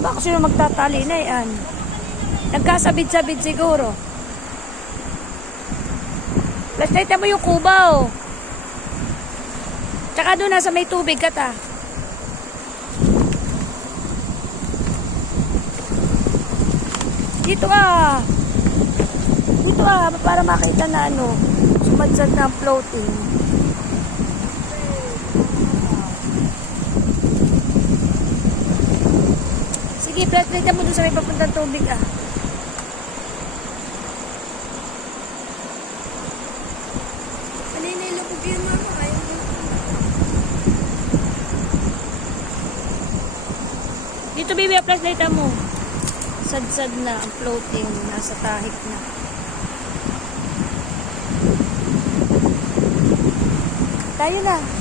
Baka sino magtatali na yan. Nagkasabit-sabit siguro. Flashlight mo yung kubaw. Tsaka doon nasa may tubig ka ta. Dito ah. Dito ah, para makita na ano. Sumadsad na ang floating. Sige, flashlight mo doon sa may papuntang tubig ah. Dito baby, flashlight mo. Sad-sad na ang floating, nasa tahik na. Tayo na.